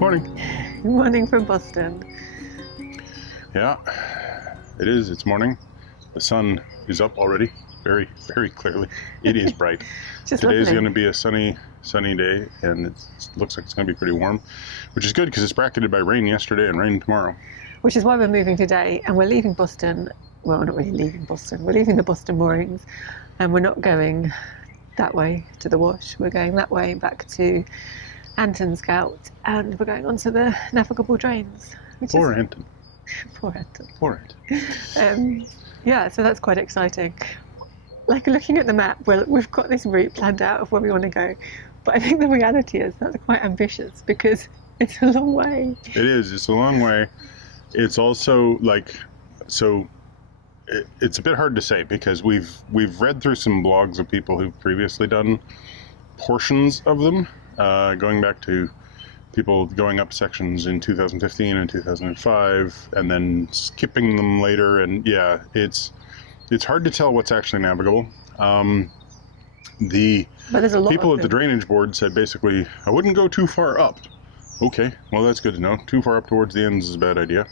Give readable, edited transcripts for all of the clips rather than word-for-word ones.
Morning. Good morning from Boston. Yeah, it is. It's morning. The sun is up already, very, very clearly. It is bright. Today's going to be a sunny day, and it looks like it's going to be pretty warm, which is good because it's bracketed by rain yesterday and rain tomorrow. Which is why we're moving today, and we're leaving Boston. Well, not really leaving Boston. We're leaving the Boston moorings, and we're not going that way to the wash. We're going that way back to Anton Scout, and we're going onto the navigable drains. Poor Anton. Poor Anton. Poor Anton. Yeah, so that's quite exciting. Like, looking at the map, we've got this route planned out of where we want to go, but I think the reality is that's quite ambitious because it's a long way. It is. It's a long way. It's also like, so it's a bit hard to say because we've read through some blogs of people who've previously done portions of them, going back to people going up sections in 2015 and 2005 and then skipping them later, and yeah, it's hard to tell what's actually navigable. The people at the drainage board said basically, I wouldn't go too far up. Okay, well that's good to know. Too far up towards the ends is a bad idea,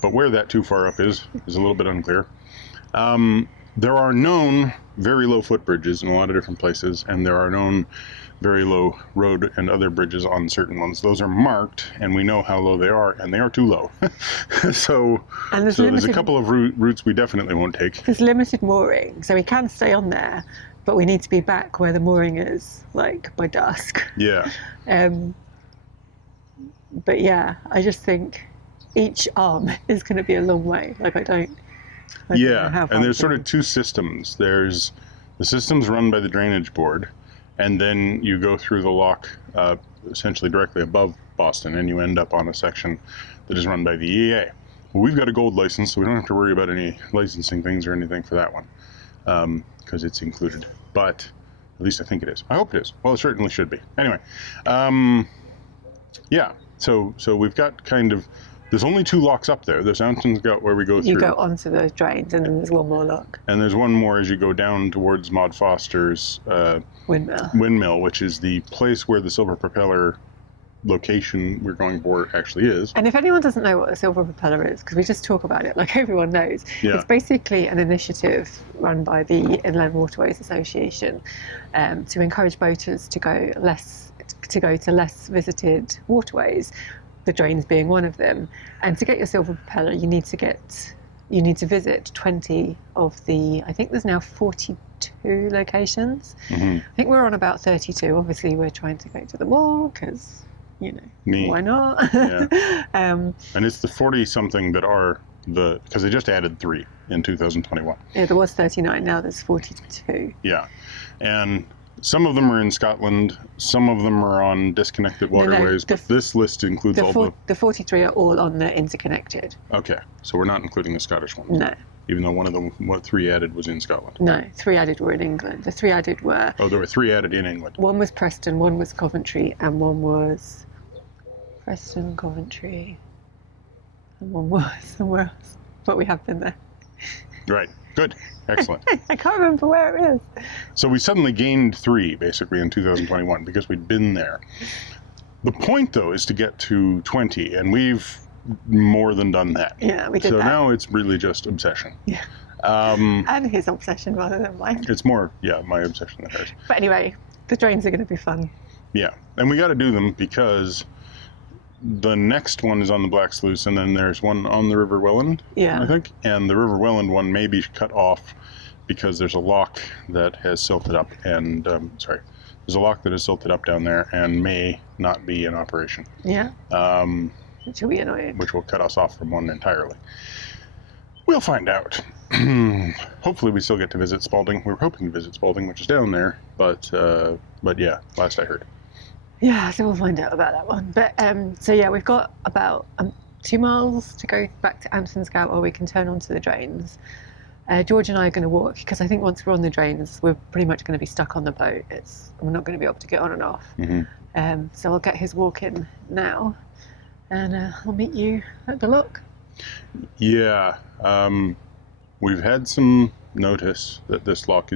but where that too far up is a little bit unclear. There are known very low footbridges in a lot of different places, and there are known very low road and other bridges on certain ones. Those are marked, and we know how low they are, and they are too low. so there's a couple of routes we definitely won't take. There's limited mooring, so we can stay on there, but we need to be back where the mooring is, like, by dusk. Yeah. But yeah, I just think each arm is going to be a long way. Like, I don't know how far. And there's sort of two systems. There's the systems run by the drainage board, and then you go through the lock essentially directly above Boston, and you end up on a section that is run by the EA. Well, we've got a gold license, so we don't have to worry about any licensing things or anything for that one, because it's included. But at least I think it is. I hope it is. Well, it certainly should be. Anyway, yeah. So we've got kind of, there's only two locks up there. There's Anton Scout where we go through. You go onto the drains, and then there's one more lock. And there's one more as you go down towards Maud Foster's Windmill, which is the place where the silver propeller location we're going for actually is. And if anyone doesn't know what a silver propeller is, because we just talk about it like everyone knows, it's basically an initiative run by the Inland Waterways Association to encourage boaters to go to less visited waterways, the drains being one of them. And to get your silver propeller, you need to visit 20 of the, I think there's now 42 locations. Mm-hmm. I think we're on about 32. Obviously, we're trying to go to them all because, why not? Yeah. And it's the 40-something that are because they just added 3 in 2021. Yeah, there was 39, now there's 42. Yeah, and some of them are in Scotland, some of them are on disconnected waterways, but this list includes the 43 are all on the interconnected. Okay, so we're not including the Scottish ones. No. Even though one of them, 3 added was in Scotland. No, 3 added were in England. The 3 added were... Oh, there were 3 added in England. One was Preston, one was Coventry, and one was Preston, Coventry, and one was somewhere else. But we have been there. Right. Good. Excellent. I can't remember where it is. So we suddenly gained 3, basically, in 2021 because we'd been there. The point, though, is to get to 20, and we've more than done that. Yeah, we did that. So now it's really just obsession. Yeah. And his obsession rather than mine. It's more, my obsession than hers. But anyway, the drains are going to be fun. Yeah, and we got to do them because the next one is on the Black Sluice, and then there's one on the River Welland, I think. And the River Welland one may be cut off because there's a lock that has silted up, and there's a lock that has silted up down there and may not be in operation. Yeah. Which will be annoying. Which will cut us off from one entirely. We'll find out. Hopefully we still get to visit Spalding. We were hoping to visit Spalding, which is down there, but yeah, last I heard. Yeah, so we'll find out about that one. But so yeah, we've got about 2 miles to go back to Anton Scout, or we can turn onto the drains. George and I are going to walk because I think once we're on the drains, we're pretty much going to be stuck on the boat. We're not going to be able to get on and off. Mm-hmm. So I'll get his walk in now, and I'll meet you at the lock. Yeah, we've had some notice that this lock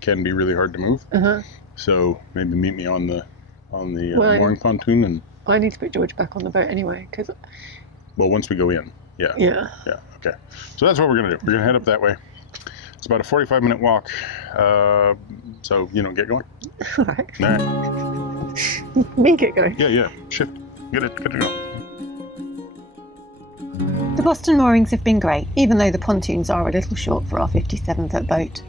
can be really hard to move. Uh-huh. So maybe meet me on the mooring pontoon and I need to put George back on the boat anyway, because... Well, once we go in. Yeah. Yeah. Yeah, okay. So that's what we're going to do. We're going to head up that way. It's about a 45-minute walk. So, you know, get going. All right. All right. Me get going. Yeah. Shift. Get it going. The Boston moorings have been great, even though the pontoons are a little short for our 57-foot boat.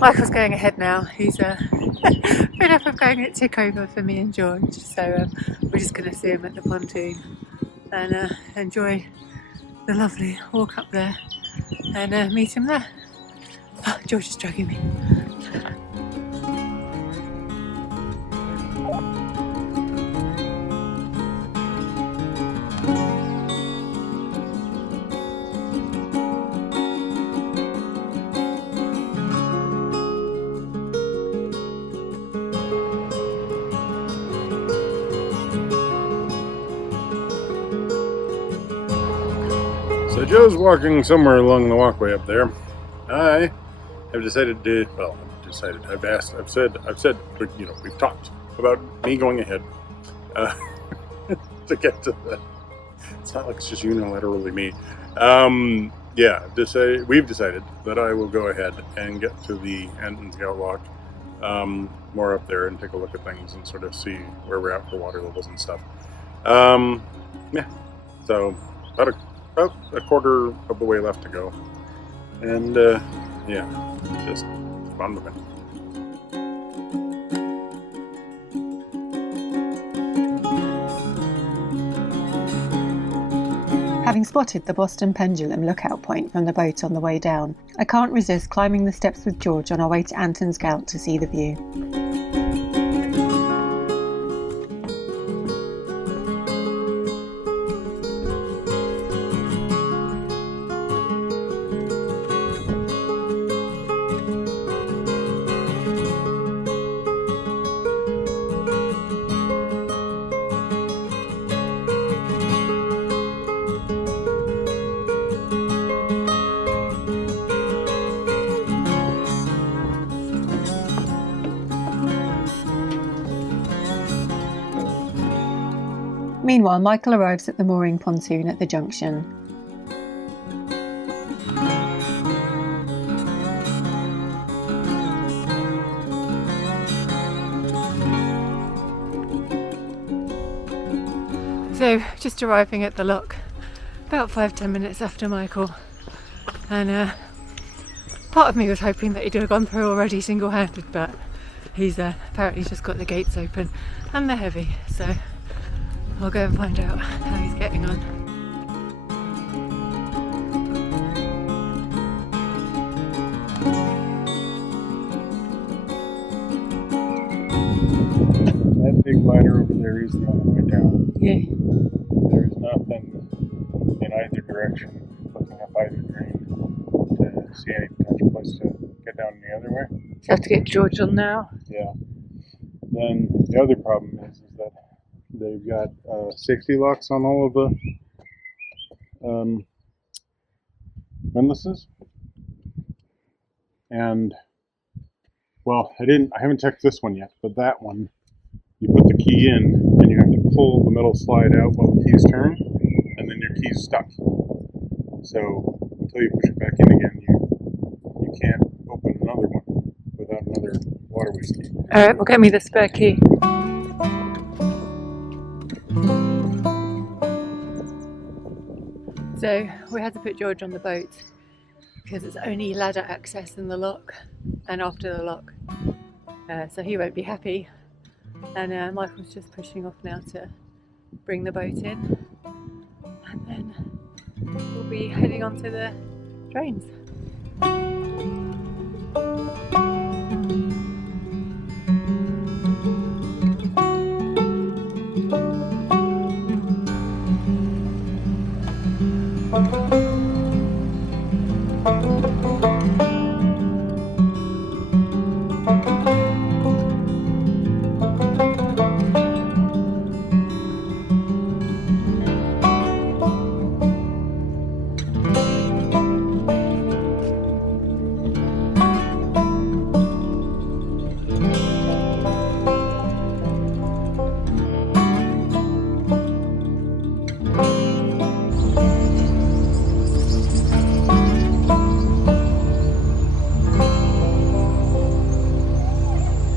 Michael's going ahead now. He's fed up of going at tick over for me and George, so we're just going to see him at the pontoon and enjoy the lovely walk up there and meet him there. Oh, George is dragging me. So Joe's walking somewhere along the walkway up there. I have decided to, well, I've said, but you know, we've talked about me going ahead to get to the, it's not like it's just unilaterally me. We've decided that I will go ahead and get to the end and scout lock more up there and take a look at things and sort of see where we're at for water levels and stuff. Yeah, so about a quarter of the way left to go, and yeah, just fun with it. Having spotted the Boston Pendulum lookout point from the boat on the way down, I can't resist climbing the steps with George on our way to Anton's Scout to see the view. Meanwhile, Michael arrives at the mooring pontoon at the junction. So, just arriving at the lock about 5-10 minutes after Michael, and part of me was hoping that he'd have gone through already single-handed, but he's apparently just got the gates open and they're heavy, so I'll go and find out how he's getting on. That big ladder over there is the only way down. Yeah. There's nothing in either direction, looking up either drain, to see any potential place to get down the other way. So I have to get George on now. Yeah. Then the other problem is that they've got safety locks on all of windlasses. And well, I haven't checked this one yet, but that one, you put the key in and you have to pull the metal slide out while the keys turn, and then your key's stuck. So until you push it back in again, you can't open another one without another WATERWAYS key. Alright, well, get me the spare key. So we had to put George on the boat because it's only ladder access in the lock and after the lock. So he won't be happy. And Michael's just pushing off now to bring the boat in. And then we'll be heading on to the drains.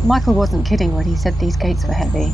Michael wasn't kidding when he said these gates were heavy.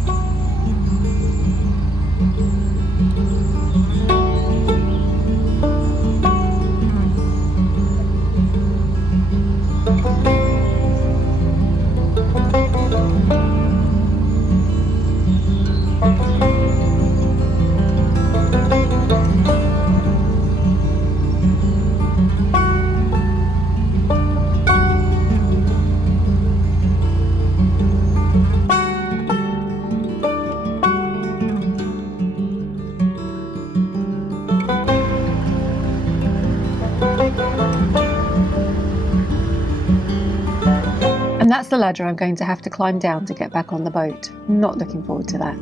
And that's the ladder I'm going to have to climb down to get back on the boat. Not looking forward to that.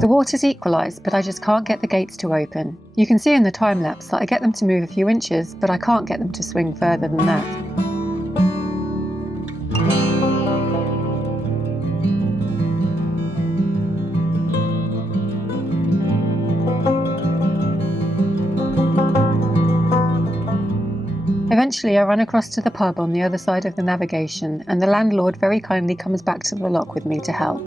The water's equalised, but I just can't get the gates to open. You can see in the time-lapse that I get them to move a few inches, but I can't get them to swing further than that. Eventually I run across to the pub on the other side of the navigation, and the landlord very kindly comes back to the lock with me to help.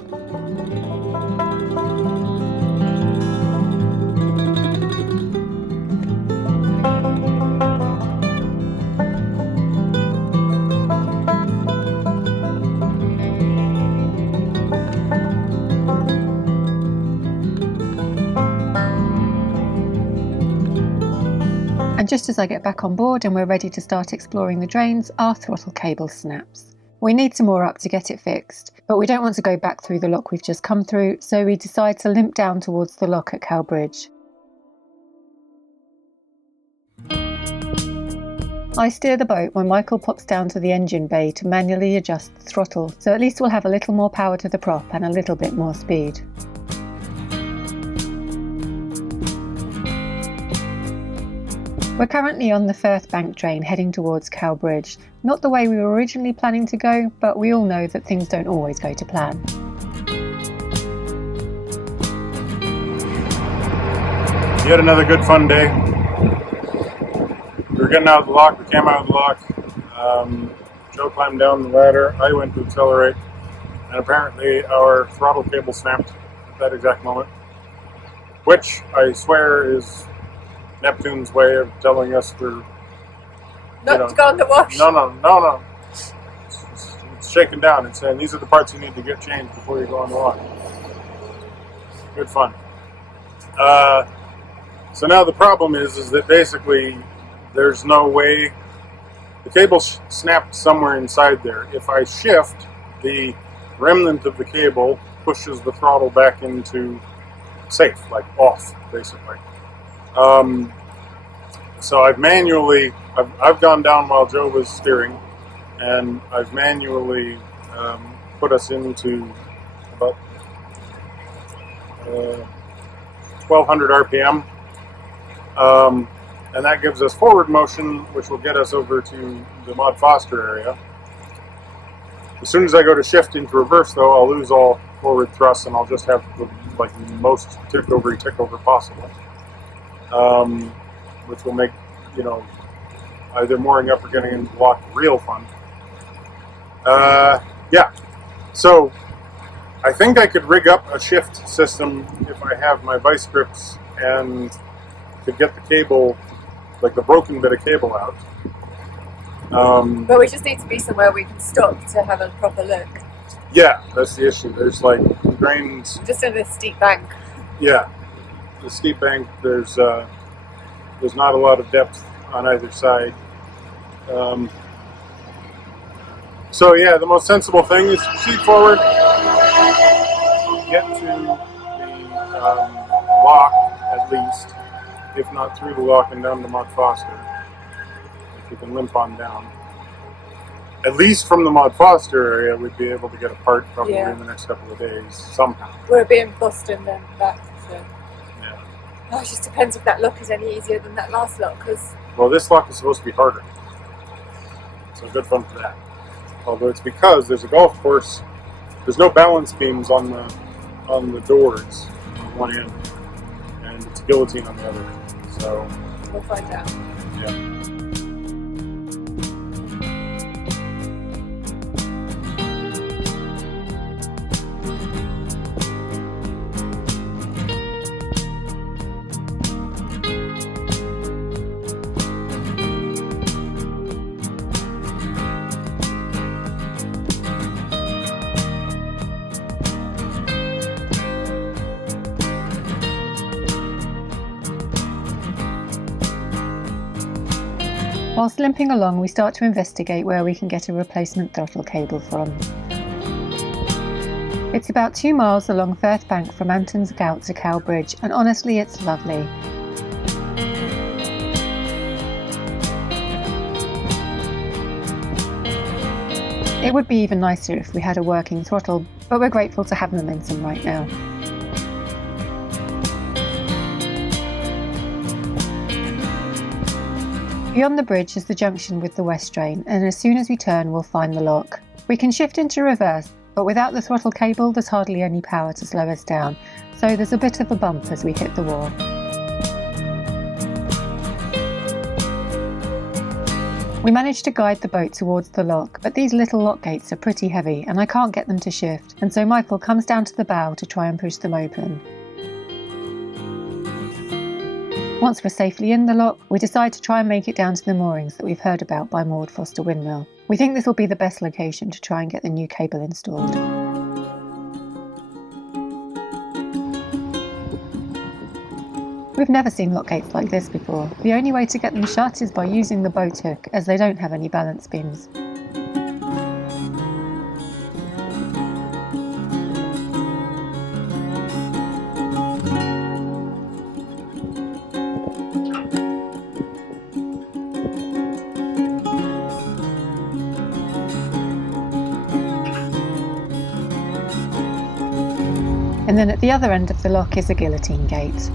And just as I get back on board and we're ready to start exploring the drains, our throttle cable snaps. We need some more up to get it fixed, but we don't want to go back through the lock we've just come through, so we decide to limp down towards the lock at Cowbridge. I steer the boat when Michael pops down to the engine bay to manually adjust the throttle, so at least we'll have a little more power to the prop and a little bit more speed. We're currently on the Firth Bank drain heading towards Cowbridge. Not the way we were originally planning to go, but we all know that things don't always go to plan. Yet another good fun day. We were getting out of the lock, we came out of the lock. Joe climbed down the ladder, I went to accelerate, and apparently our throttle cable snapped at that exact moment, which I swear is Neptune's way of telling us we're Not to go on the wash. No. It's shaking down. It's saying these are the parts you need to get changed before you go on the wash. Good fun. So now the problem is that basically there's no way. The cable snapped somewhere inside there. If I shift, the remnant of the cable pushes the throttle back into safe, like off, basically. So I've manually I've gone down while Joe was steering, and I've manually put us into about 1200 RPM, and that gives us forward motion, which will get us over to the Maud Foster area. As soon as I go to shift into reverse, though, I'll lose all forward thrust, and I'll just have the most tick over possible, which will make, you know, either mooring up or getting into the lock real fun. Yeah, so I think I could rig up a shift system if I have my vice grips and could get the cable, like the broken bit of cable out. But we just need to be somewhere we can stop to have a proper look. Yeah, that's the issue. There's like drains. Just in this steep bank. Yeah, the steep bank. There's not a lot of depth on either side. So yeah, the most sensible thing is to proceed forward, get to the lock at least, if not through the lock and down to Maud Foster, if you can limp on down. At least from the Maud Foster area, we'd be able to get a part probably in the next couple of days somehow. We'll be in Boston then back. So. Yeah. Oh, it just depends if that lock is any easier than that last lock. Well, this lock is supposed to be harder, so good fun for that. Although it's because there's a golf course, there's no balance beams on the doors on one end, and it's a guillotine on the other end. So we'll find out. Yeah. Whilst limping along, we start to investigate where we can get a replacement throttle cable from. It's about 2 miles along Firth Bank from Anton's Gout to Cow Bridge, and honestly it's lovely. It would be even nicer if we had a working throttle, but we're grateful to have momentum right now. Beyond the bridge is the junction with the West Drain, and as soon as we turn we'll find the lock. We can shift into reverse, but without the throttle cable there's hardly any power to slow us down, so there's a bit of a bump as we hit the wall. We managed to guide the boat towards the lock, but these little lock gates are pretty heavy and I can't get them to shift, and so Michael comes down to the bow to try and push them open. Once we're safely in the lock, we decide to try and make it down to the moorings that we've heard about by Maud Foster Windmill. We think this will be the best location to try and get the new cable installed. We've never seen lock gates like this before. The only way to get them shut is by using the boat hook, as they don't have any balance beams. And then at the other end of the lock is a guillotine gate.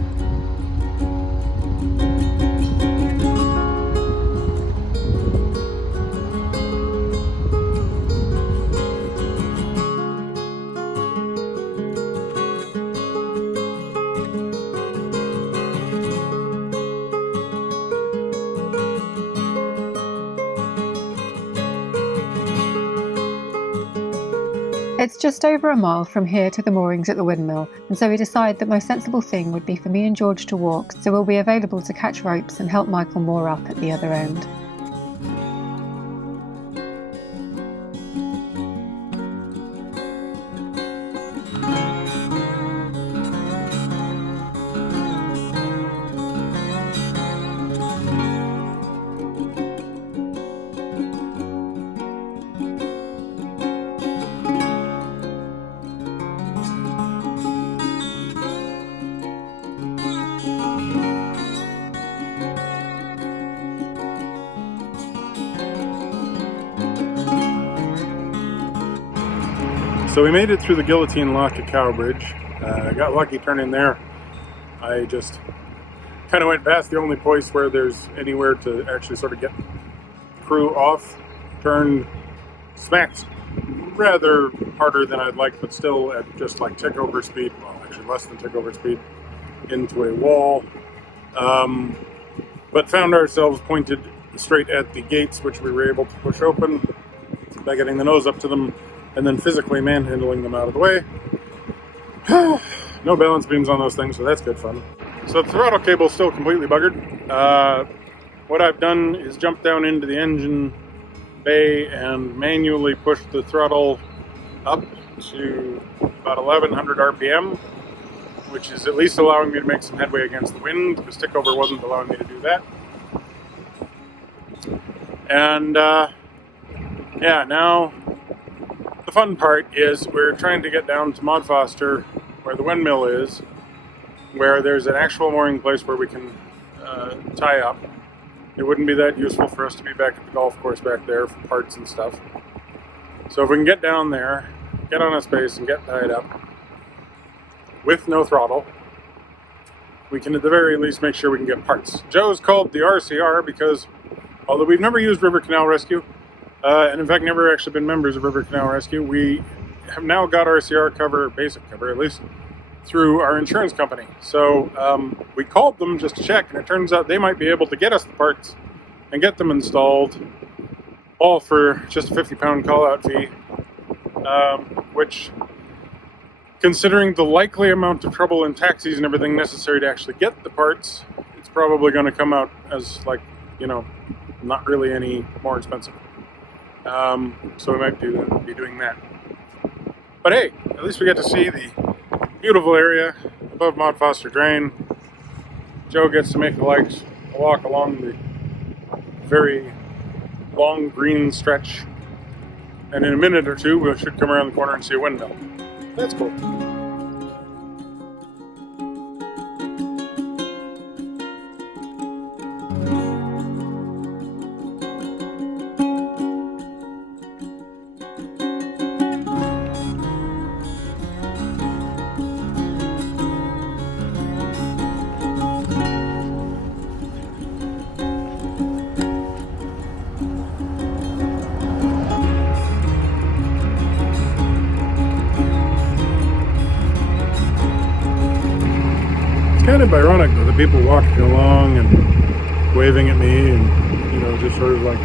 It's just over a mile from here to the moorings at the Windmill, and so we decide the most sensible thing would be for me and George to walk, so we'll be available to catch ropes and help Michael moor up at the other end. So we made it through the Guillotine Lock at Cowbridge. I got lucky turning there. I just kind of went past the only place where there's anywhere to actually sort of get crew off. Turned, smacked rather harder than I'd like, but still at just like tick over speed, well actually less than tick over speed, into a wall. But found ourselves pointed straight at the gates, which we were able to push open by getting the nose up to them and then physically manhandling them out of the way. No balance beams on those things, so that's good fun. So the throttle cable's still completely buggered. What I've done is jump down into the engine bay and manually push the throttle up to about 1100 RPM, which is at least allowing me to make some headway against the wind, because stickover wasn't allowing me to do that. And yeah, now the fun part is we're trying to get down to Modfoster, where the windmill is, where there's an actual mooring place where we can tie up. It wouldn't be that useful for us to be back at the golf course back there for parts and stuff. So if we can get down there, get on a space and get tied up with no throttle, we can at the very least make sure we can get parts. Joe's called the RCR because although we've never used River Canal Rescue, and in fact never actually been members of River Canal Rescue, we have now got RCR cover, basic cover at least, through our insurance company. So we called them just to check, and it turns out they might be able to get us the parts and get them installed, all for just a 50-pound call-out fee, which, considering the likely amount of trouble in taxis and everything necessary to actually get the parts, it's probably going to come out as, like, you know, not really any more expensive. So we might be doing that. But hey, at least we get to see the beautiful area above Modfoster Drain. Joe gets to make the legs walk along the very long green stretch. And in a minute or two, we should come around the corner and see a windmill. That's cool. Kind of ironic that the people walking along and waving at me and, you know, just sort of like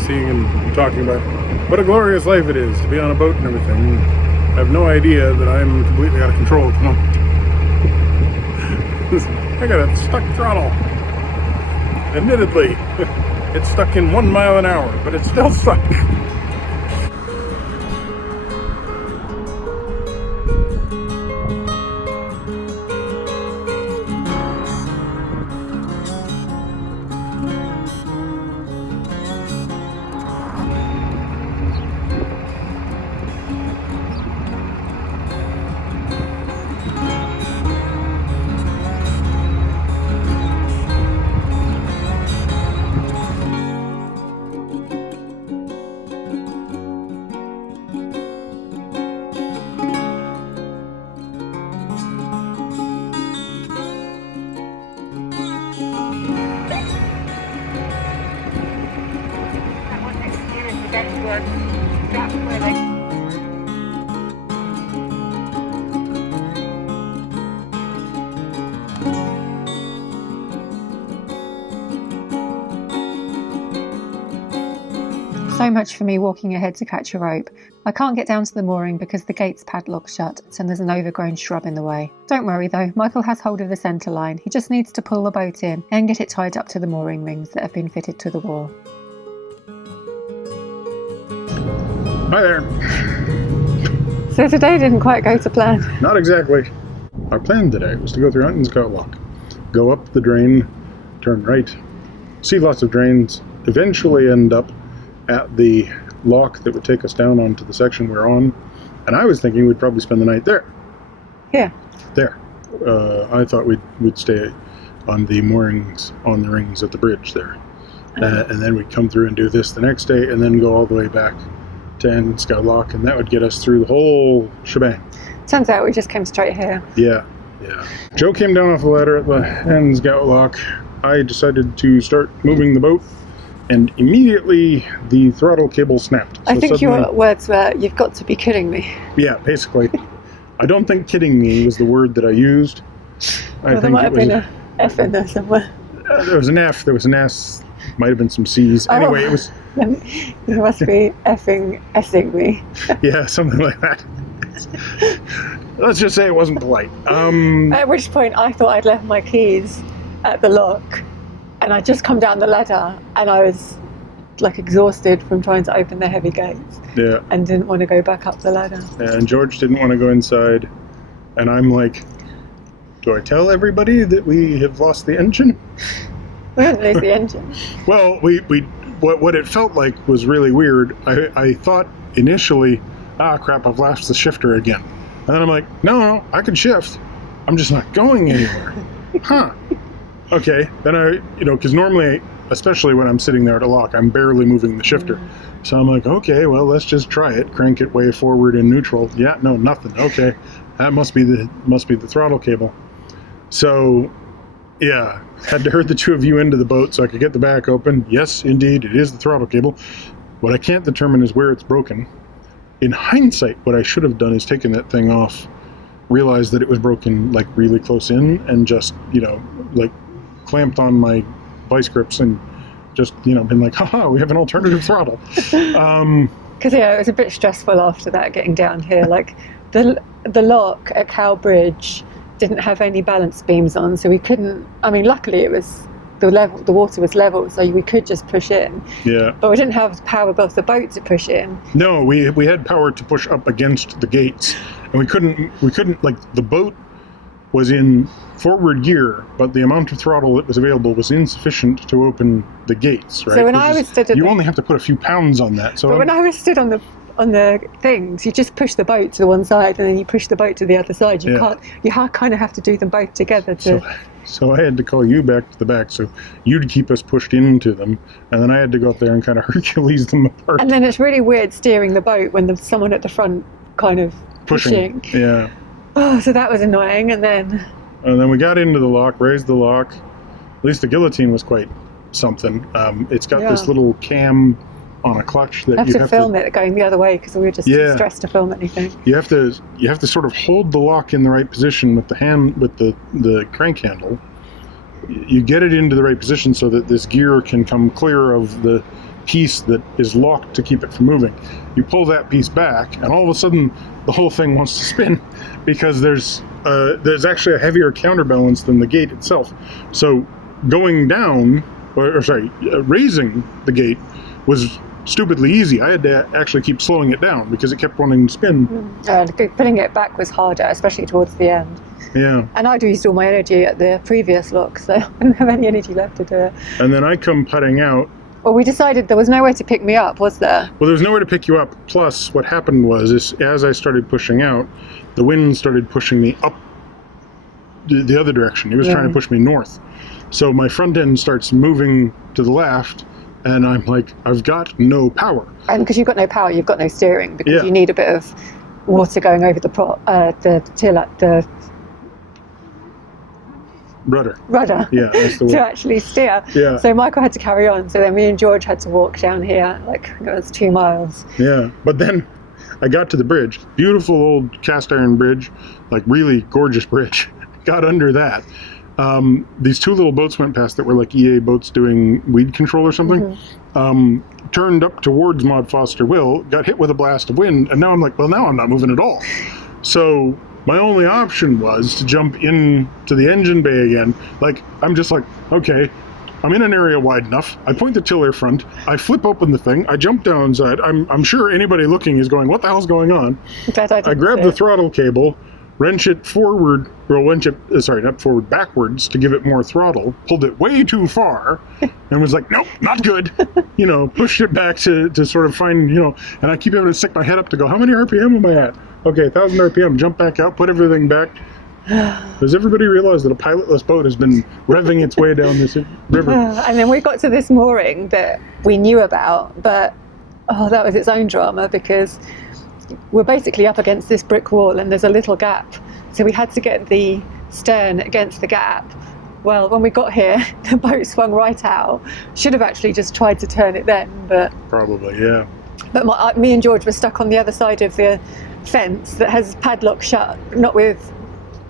seeing and talking about what a glorious life it is to be on a boat and everything. I have no idea that I'm completely out of control at the moment. I got a stuck throttle. Admittedly, it's stuck in 1 mile an hour, but it's still stuck. So much for me walking ahead to catch a rope. I can't get down to the mooring because the gate's padlocked shut and there's an overgrown shrub in the way. Don't worry though, Michael has hold of the centre line. He just needs to pull the boat in and get it tied up to the mooring rings that have been fitted to the wall. Hi there. So today didn't quite go to plan. Not exactly. Our plan today was to go through Hunting's Coat Lock, go up the drain, turn right, see lots of drains, eventually end up at the lock that would take us down onto the section we're on, and I was thinking we'd probably spend the night there. Yeah. There. I thought we'd stay on the moorings on the rings at the bridge there, and then we'd come through and do this the next day, and then go all the way back to end scout lock, and that would get us through the whole shebang. Turns out we just came straight here. Yeah. Joe came down off the ladder at the end scout lock. I decided to start moving the boat, and immediately the throttle cable snapped. I think your words were, "You've got to be kidding me." Yeah, basically. I don't think "kidding me" was the word that I used. Well, there might have been an F in there somewhere. There was an F, there was an S, might have been some C's. Anyway, it was... There must be effing me. Yeah, something like that. Let's just say it wasn't polite. At which point I thought I'd left my keys at the lock, and I'd just come down the ladder, and I was like exhausted from trying to open the heavy gates. Yeah. And didn't want to go back up the ladder. And George didn't want to go inside, and I'm like, do I tell everybody that we have lost the engine? We didn't lose the engine. Well, what it felt like was really weird. I thought initially, crap, I've lost the shifter again. And then I'm like, no, I can shift. I'm just not going anywhere. Huh. Okay. Then because normally, especially when I'm sitting there at a lock, I'm barely moving the shifter. So I'm like, okay, well, let's just try it. Crank it way forward in neutral. Yeah, no, nothing. Okay. That must be the throttle cable. So, yeah, had to herd the two of you into the boat so I could get the back open. Yes, indeed, it is the throttle cable. What I can't determine is where it's broken. In hindsight, what I should have done is taken that thing off, realized that it was broken like really close in, and just, like clamped on my vice grips and just, been like, haha, we have an alternative throttle. Because, it was a bit stressful after that, getting down here. Like, the lock at Cow Bridge didn't have any balance beams on, so we couldn't, luckily it was the water was level, so we could just push in. Yeah. But we didn't have power above the boat to push in. No, we had power to push up against the gates, and we couldn't like, the boat was in forward gear, but the amount of throttle that was available was insufficient to open the gates, right? So when I was stood at you only have to put a few pounds on that. So but when I was stood on the things, you just push the boat to the one side and then you push the boat to the other side. You kind of have to do them both together to... So I had to call you back to the back so you'd keep us pushed into them, and then I had to go up there and kind of Hercules them apart. And then it's really weird steering the boat when there's someone at the front kind of pushing. Yeah. Oh, so that was annoying. And then we got into the lock, raised the lock. At least the guillotine was quite something. It's got this little cam on a clutch that you have to film it going the other way because we were just too stressed to film anything. You have to sort of hold the lock in the right position with the crank handle. You get it into the right position so that this gear can come clear of the piece that is locked to keep it from moving. You pull that piece back, and all of a sudden the whole thing wants to spin because there's actually a heavier counterbalance than the gate itself. So going down, raising the gate was stupidly easy. I had to actually keep slowing it down because it kept wanting to spin. Putting it back was harder, especially towards the end. Yeah. And I'd used all my energy at the previous lock, so I didn't have any energy left to do it. And then I come putting out. Well, we decided there was nowhere to pick me up, was there? Well, there was nowhere to pick you up. Plus, what happened was, as I started pushing out, the wind started pushing me up the other direction. It was trying to push me north. So my front end starts moving to the left, and I'm like, I've got no power. And because you've got no power, you've got no steering, because you need a bit of water going over the rudder. Yeah, that's the word. To actually steer. Yeah. So Michael had to carry on. So then me and George had to walk down here, like it was 2 miles. Yeah, but then I got to the bridge. Beautiful old cast iron bridge, like really gorgeous bridge. Got under that. These two little boats went past that were like EA boats doing weed control or something. Turned up towards Maud Foster Will, got hit with a blast of wind, and now I'm like, well, now I'm not moving at all. So my only option was to jump into the engine bay again. Like, I'm just like, okay, I'm in an area wide enough. I point the tiller front. I flip open the thing. I jump down inside. I'm sure anybody looking is going, what the hell's going on? I grab the throttle cable, wrench it forward, not forward, backwards to give it more throttle, pulled it way too far, and was like, nope, not good. Pushed it back to sort of find, and I keep having to stick my head up to go, how many RPM am I at? Okay, 1,000 RPM, jump back out, put everything back. Does everybody realize that a pilotless boat has been revving its way down this river? And then we got to this mooring that we knew about, but oh, that was its own drama, because we're basically up against this brick wall and there's a little gap. So we had to get the stern against the gap. Well, when we got here, the boat swung right out. Should have actually just tried to turn it then, but... Probably, yeah. But me and George were stuck on the other side of the fence that has padlocks shut, not with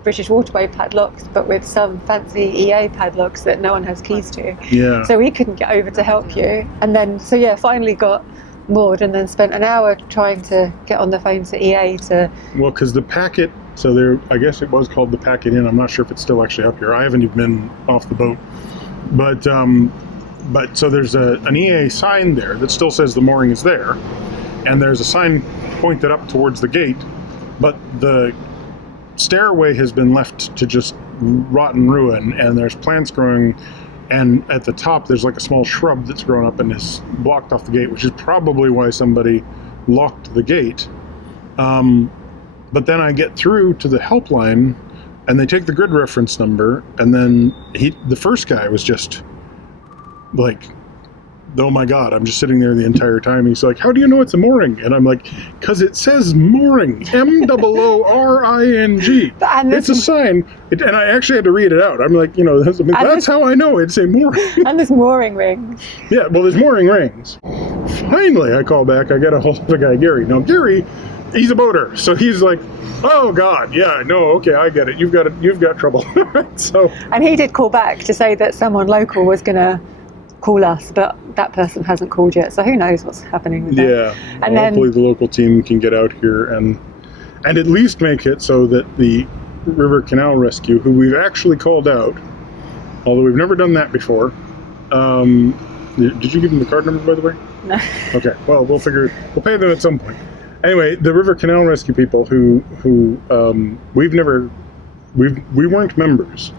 British Waterway padlocks, but with some fancy EA padlocks that no one has keys to. Yeah. So we couldn't get over to help you. And then, so yeah, finally got moored and then spent an hour trying to get on the phone to EA to... Well, because the packet, so there, I guess it was called the Packet Inn. I'm not sure if it's still actually up here. I haven't even been off the boat. But so there's an EA sign there that still says the mooring is there. And there's a sign pointed up towards the gate. But the stairway has been left to just rot and ruin. And there's plants growing. And at the top, there's like a small shrub that's grown up and is blocked off the gate, which is probably why somebody locked the gate. But then I get through to the helpline, and they take the grid reference number, and then the first guy was just like, oh my God, I'm just sitting there the entire time. He's like, how do you know it's a mooring? And I'm like, because it says mooring, M-O-O-R-I-N-G. It's a sign. And I actually had to read it out. I'm like, that's how I know it's a mooring. And there's mooring rings. Yeah, well, there's mooring rings. Finally, I call back. I get a hold of the guy, Gary. Now, Gary, he's a boater, so he's like, oh God, yeah, no, okay, I get it. You've got trouble. So, and he did call back to say that someone local was going to call us, but that person hasn't called yet, so who knows what's happening with that. Yeah, and well, hopefully the local team can get out here and at least make it so that the River Canal Rescue, who we've actually called out, although we've never done that before. Did you give them the card number, by the way? No. Okay, well, we'll pay them at some point. Anyway, the River Canal Rescue people who we weren't members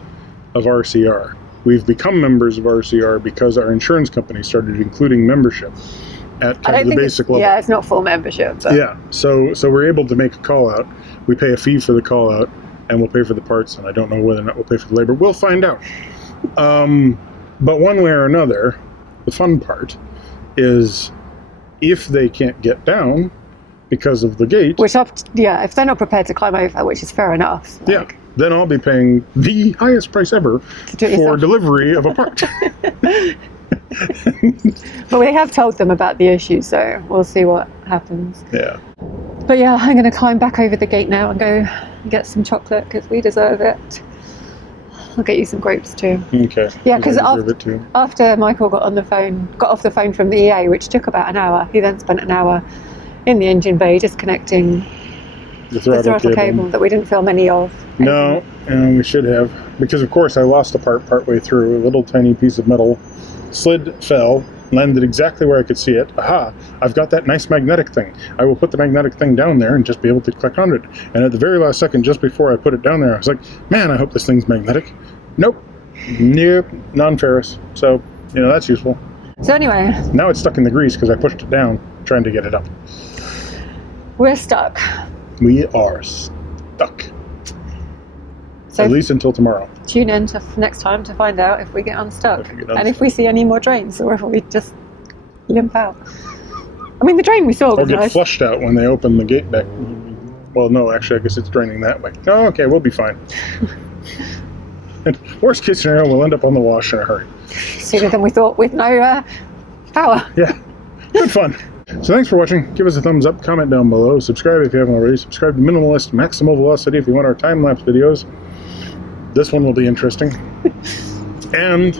of RCR. We've become members of RCR because our insurance company started including membership at kind of the basic level. Yeah, it's not full membership. But. Yeah, so we're able to make a call out. We pay a fee for the call out, and we'll pay for the parts, and I don't know whether or not we'll pay for the labor. We'll find out. But one way or another, the fun part is if they can't get down because of the gate. Which, if they're not prepared to climb over, which is fair enough. Yeah. Then I'll be paying the highest price ever for delivery of a part. But we have told them about the issue, so we'll see what happens. Yeah. But yeah, I'm going to climb back over the gate now and go get some chocolate because we deserve it. I'll get you some grapes too. Okay. Yeah, because after Michael got off the phone from the EA, which took about an hour, he then spent an hour in the engine bay disconnecting the throttle cable that we didn't film any of. No, and we should have, because of course I lost a partway through. A little tiny piece of metal slid, fell, landed exactly where I could see it. Aha, I've got that nice magnetic thing. I will put the magnetic thing down there and just be able to click on it. And at the very last second, just before I put it down there, I was like, man, I hope this thing's magnetic. Nope, non-ferrous. So, that's useful. So anyway. Now it's stuck in the grease because I pushed it down trying to get it up. We're stuck. We are stuck. So at least until tomorrow. Tune in to next time to find out if we get unstuck. And if we see any more drains or if we just limp out. I mean, the drain we saw was nice. Or get nice. flushed out when they open the gate back. Well, no, actually, I guess it's draining that way. Oh, okay, we'll be fine. And worst case scenario, we'll end up on the wash in a hurry. Sooner than we thought with no power. Yeah, good fun. So thanks for watching. Give us a thumbs up, comment down below, subscribe if you haven't already, subscribe to Minimalist Maximal Velocity if you want our time-lapse videos. This one will be interesting. And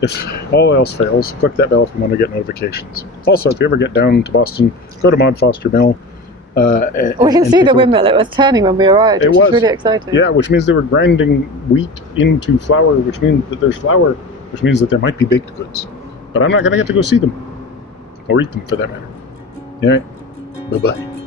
if all else fails, click that bell if you want to get notifications. Also, if you ever get down to Boston, go to Maud Foster Mill. We can see the windmill. It was turning when we arrived, which was really exciting. Yeah, which means they were grinding wheat into flour, which means that there's flour, which means that there might be baked goods. But I'm not going to get to go see them. Or eat them, for that matter. All right. Bye-bye.